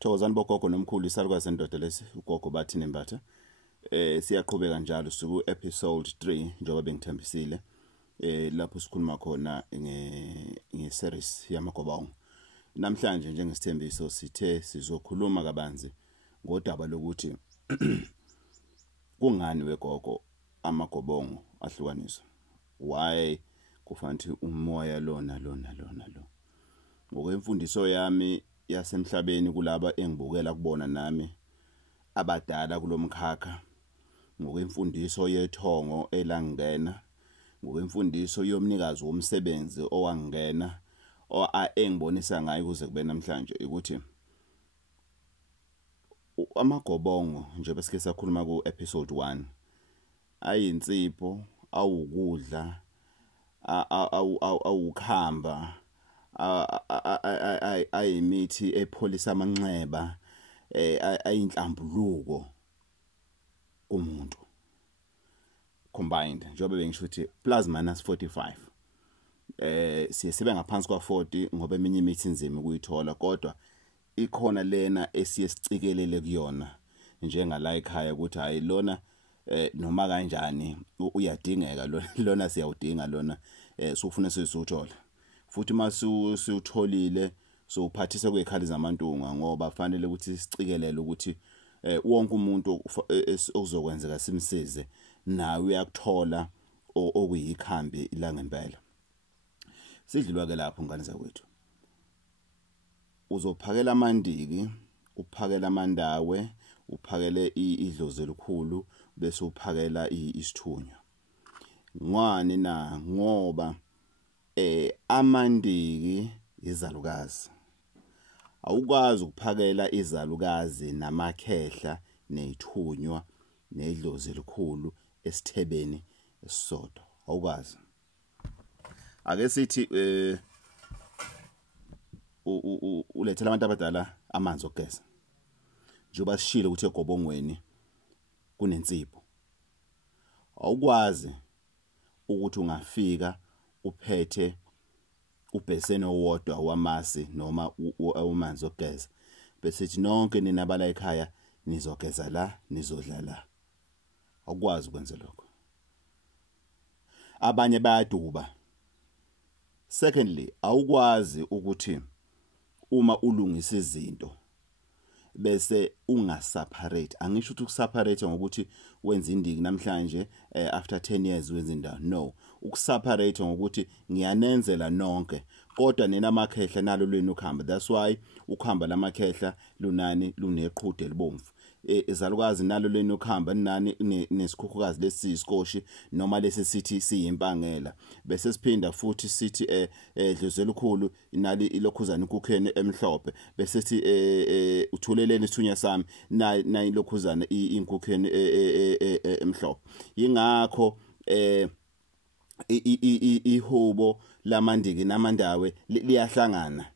Thokozani bogogo nomkhulu isalukazi endoda lesi uGogo Bathini Mbatha. Siyaqhubeka njalo siku episode 3 njengoba bengithembisile. Lapho sikhuluma khona nge-series yamagobongo. Namhlanje njengesithembiso sithe sizokhuluma kabanzi ngodaba lokuthi kungani wegogo amagobongo ahlukaniswe. Why kufanele umoya lona. Ngokwemfundiso yami yasemhlabeni kulaba engibukela kubona nami abadala kulomkhakha, ngokwemfundiso yethongo elangena, ngokwemfundiso yomnikazi womsebenzi owangena engibonisa ngayo kuze kube namhlanje ukuthi amagobongo njengoba sike sakhuluma ku episode 1 ayinsipho, awukudla, awukhamba, ayimithi epholisa amanxeba, ayinhlambuluko kumuntu combined njengoba bengisho ukuthi plus minus 45. Sibe ngaphansi kwa 40 ngoba eminye imithi inzima ukuyithola, kodwa ikhona lena esiyesicikelele kuyona njengala ekhaya ukuthi hayi lona noma kanjani uyadingeka lona siyawudinga lona sufuna sizuthola. Futhi masiwutholile so uphathise kwekhali zamantunga ngoba fanele ukuthi siциkelele ukuthi wonke umuntu ozokwenzeka simsize nawe uyakuthola okuyikhambi ilangempela. Sidlulwa ke lapho ngane zakwethu. Uzophakela amandiki, uphakela amandawe, uphakele idlozi elikhulu bese uphakela isithunywa. Ngwane na ngoba amandiki izalukazi. Awukwazi ukuphakela izalukazi namakhehla nezithunywa nedlozi elikhulu esithebeni esisodwa. Awukwazi. Ake sithi ulethela abantu abadala amanzi okugeza. Njoba sishilo ukuthi egobongweni kunensipho. Awukwazi ukuthi ungafika uphethe ubhesene owodwa wamasi noma amanzi okugeza bese sithi nonke ninabala ekhaya nizogeza la nizodla la. Awukwazi ukwenza lokho. Abanye bayaduba. Secondly, awukwazi ukuthi uma ulungisa izinto bese ungaseparate. Angisho ukuthi ukuseparate ngokuthi wenza indiki namhlanje after 10 years wenza indawo. No, ukuseparate ngokuthi ngiyanenzela nonke kodwa nenamakhehla nalo lweni ukhamba. That's why ukhamba lamakhehla lunani luneqhude elibomvu. Izalukazi nalo lweni ukhamba nani nesikhukhukazi lesisikoshi noma lesi sithi siyimpangela. Bese siphinda futhi sithi dlozela ukhulu inali ilokhuzana ikukhene emhlophe bese sithi uthuleleni isithunya sami na ilokhuzana inkukhene emhlophe. Yingakho ihubo lamandiki namandawe liyahlangana.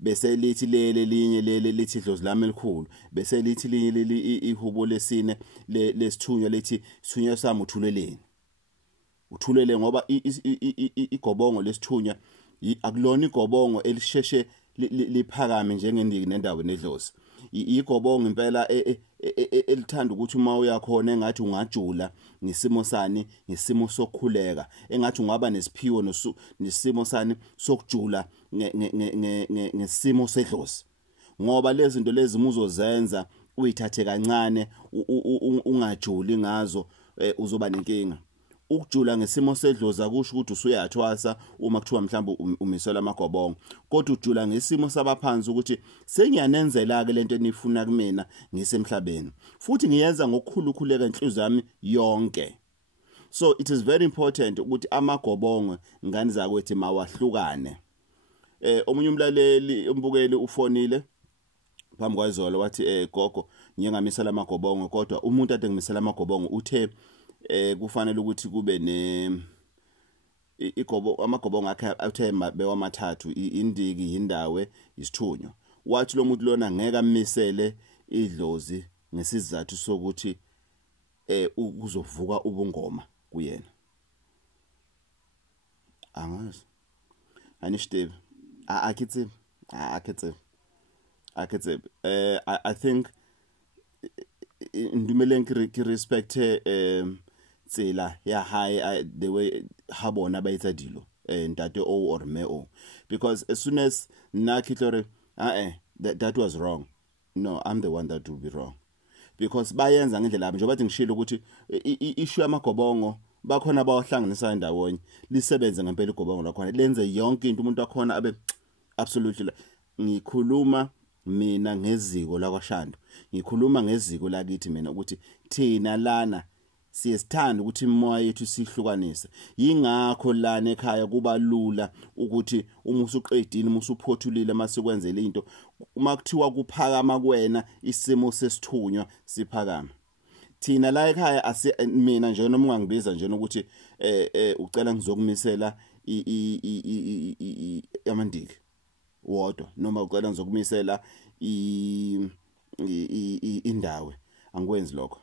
Bese lithi linye lithi dlozi lami elikhulu bese lithi linye ihubo lesine lesithunywa lithi sithunywa sami uthulele ngoba igobongo lesithunywa akulona igobongo elisheshe liphakame njengendiki nendawo nedlozi. Igobongo impela elithanda ukuthi uma uyakhona engathi ungajula ngesimo sani, ngesimo sokukhuleka, engathi ungaba nesiphiwo nesimo sani sokujula ngesimo sedlozi. Ngoba lezi zinto lezi muzozenza uyithathe kancane ungajuli ngazo uzoba nenkinga. Ukujula ngesimo sedlozi akusho ukuthi usuyathwasa uma kuthiwa mhlawumbe umisela amagobongo, kodwa ujula ngesimo sabaphansi ukuthi sengiyanenzela ke lento enifuna kumina ngisemhlabeni futhi ngiyenza ngokukhulukhuleka inhliziyo yami yonke. So it is very important ukuthi amagobongo ngani zakwethu mawahlukane. Omunye umlaleli umbukeli ufonile phambi kwayizolo wathi gogo ngiyengamisela amagobongo kodwa umuntu ade ngimisela amagobongo uthe kufanele ukuthi kube amagobongo akhe athe bewamathathu indiki indawe isithunywa. Wathi lo muntu lona ngeke amisele idlozi ngesizathu sokuthi kuzovuka ubungoma kuyena. Angazi. Anishitebe. Akhithi akethe I think ndumele ki respect tsela ya high the way habona bayitsa dilo ntate o or me o, because as soon as nakitlore that was wrong, no, I'm the one that will be wrong, because bayenza ngendlela nje bathi ngishilo ukuthi issue yamagobongo bakhona abawahlanganisa endawonye lisebenze ngempela igobongo lakhona lenze yonke into umuntu wakhona abe absolutely. Ngikhuluma mina ngeziko lakwaShando, ngikhuluma ngeziko lakithi mina ukuthi thina lana siyesithanda ukuthi imimoya yethu sihlukanise. Yingakho lana ekhaya kuba lula ukuthi uma usuqedile uma usuphothulile masikwenzele into, uma kuthiwa kuphakama kuwena isimo sesithunywa siphakama. Thina la ekhaya mina nje noma ungangibiza nje ukuthi ucela ngizokumisela yamandiki wodwa, noma ucela ngizokumisela indawo, angikwenzi lokho.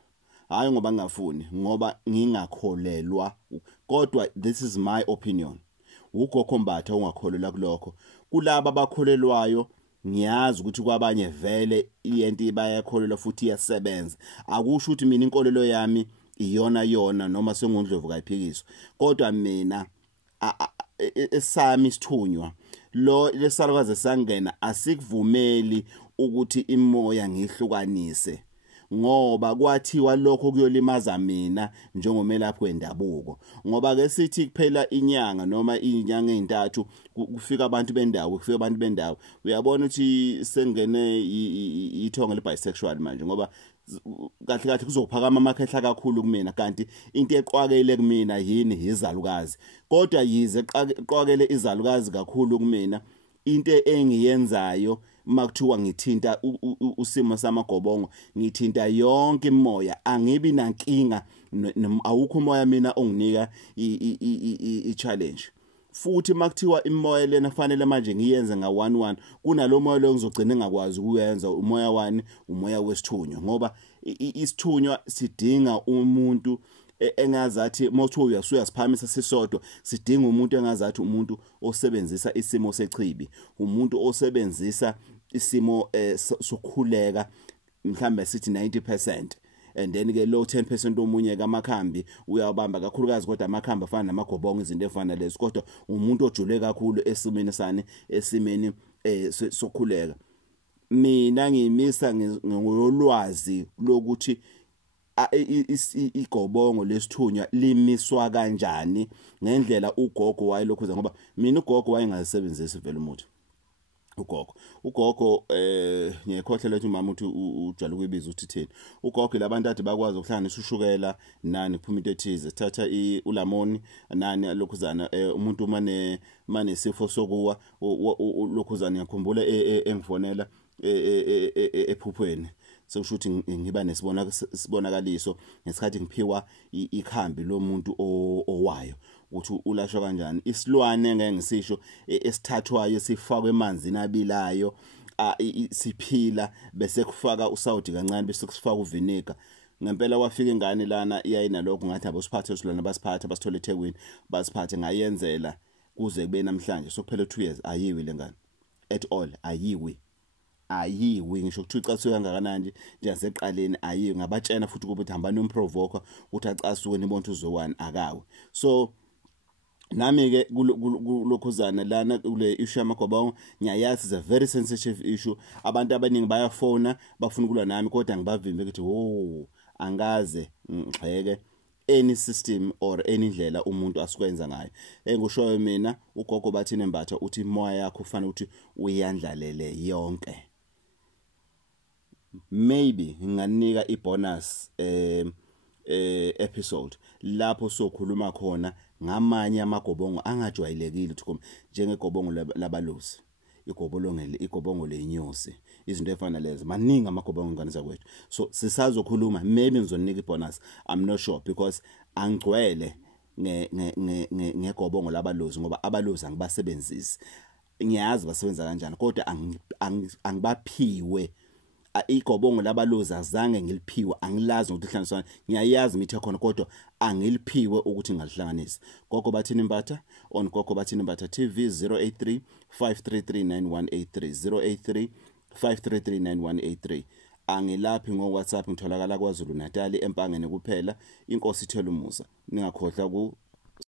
Hayi ngoba ngingafuni, ngoba ngingakholelwa, kodwa this is my opinion. Ugogo Mbatha ungakholelwa kulokho. Kulabo abakholelwayo ngiyazi ukuthi kwabanye vele into bayakholelwa futhi iyasebenza. Akusho ukuthi mina inkolelo yami iyona noma sengundlovu kayiphikiswa, kodwa mina esami isithunywa lo lesalukazi sangena asikuvumeli ukuthi imimoya ngihlukanise, ngoba kwathiwa lokho kuyolimaza mina njengomelaphi wendabuko. Ngoba ke sithi kuphela inyanga noma inyanga ezintathu kufika abantu bendawo, uyabona ukuthi sengene ithonga le bisexual manje, ngoba kahle kuzophakama amakhehla kakhulu kumina, kanti into eqwakele kumina yini izalukazi. Kodwa yize eqwakele izalukazi kakhulu kumina, into engiyenzayo makuthiwa ngithinta usimo samagobongo, ngithinta yonke imimoya, angibi nankinga, awukho umoya mina onginika i-challenge. Futhi makuthiwa imimoya lena kufanele manje ngiyenze nga-1 kunalo moya lo ngizogcina ngakwazi ukuyenza umoya 1, umoya wesithunywa, ngoba isithunywa sidinga umuntu engazathi motho uyasiphamisa sisodwa, sidinga umuntu engazathi umuntu osebenzisa isimo sechibi, umuntu osebenzisa isimo sokukhuleka mhlambe sithi 90%, and then ke lo 10% omunye kamakhambi uyabamba kakhulukazi, kodwa amakhambi afana namagobongo izinto efana lezo, kodwa umuntu ojule kakhulu esimeni sokukhuleka. Mina ngimisa ngolwazi lokuthi igobongo lesithunywa limiswa kanjani ngendlela ugogo wayelokhuza, ngoba mina ugogo wayengazisebenzisi vele umuthi. Ugogo ngiyekhohlela ukuthi umama uthi ujwayele ukuyibiza ukuthi thini. Ugogo labantu ade bakwazi ukuhlanganisa ushukela nani kuphuma into ethize, thatha ulamoni nani lokhuzana, umuntu mane sifo sokuwa lokhuzana. Ngiyakhumbula engifonela ephuphweni sekusho ukuthi ngiba nesibonakaliso ngesikhathi ngiphiwa ikhambi lomuntu owayo ukuthi ulashwa kanjani. Isilwane ngeke ngisisho esithathwayo sifakwe emanzini abilayo, siphila bese kufaka usawudi kancane bese kusifaka uvinegar. Ngempela wafika ingane lana iyayinalokho ngathi abosiphathe silwana basiphathe basithole eThekwini basiphathe ngayenzela kuze kube namhlanje sokuphela 2 years ayiwi lengane at all, ayiwi ngisho ukuthi icasuke kangakanani nje yaseqaleni ayiwi. Ngabatshena futhi ukuthi hamba nomprovoker ukuthi acasuke nibonke uzowani akawe. So nami ke kulokhuzana lana kule issue yamagobongo ngiyayazi is a very sensitive issue. Abantu abaningi bayafona bafuna ukulwa nami, kodwa ngibavimbe ukuthi angaze ngixheke any system or any ndlela umuntu asikwenza ngayo. Engushoyo mina uGogo Bathini Mbatha uthi imimoya yakho kufanele ukuthi uyandlalele yonke. Maybe nginganika ibonus episode lapho sokhuluma khona ngamanye amagobongo angajwayelekile ukuthi njengegobongo labalozi, igobongo lenyosi, izinto efana lezo. Maningi amagobongo ngane zakwethu, so sisazokhuluma, maybe ngizonika ibonus, I'm not sure, because angigcwele ngegobongo labalozi, ngoba abalozi angibasebenzisi. Ngiyazi basebenza kanjani, kodwa angibaphiwe igobongo labalozi, azange ngiliphiwe, angilazi ukuthi lihlanganiswa. Ngiyayazi mithe khona, kodwa angiliphiwe ukuthi ngalihlanganisa. Gogo Bathini Mbatha on Gogo Bathini Mbatha TV 083 533 9183 083 5339183. Angilaphi ngo WhatsApp, ngitholakala kwaZulu Natal, Empangeni kuphela. Inkosi ithela umusa. Ningakhohlwa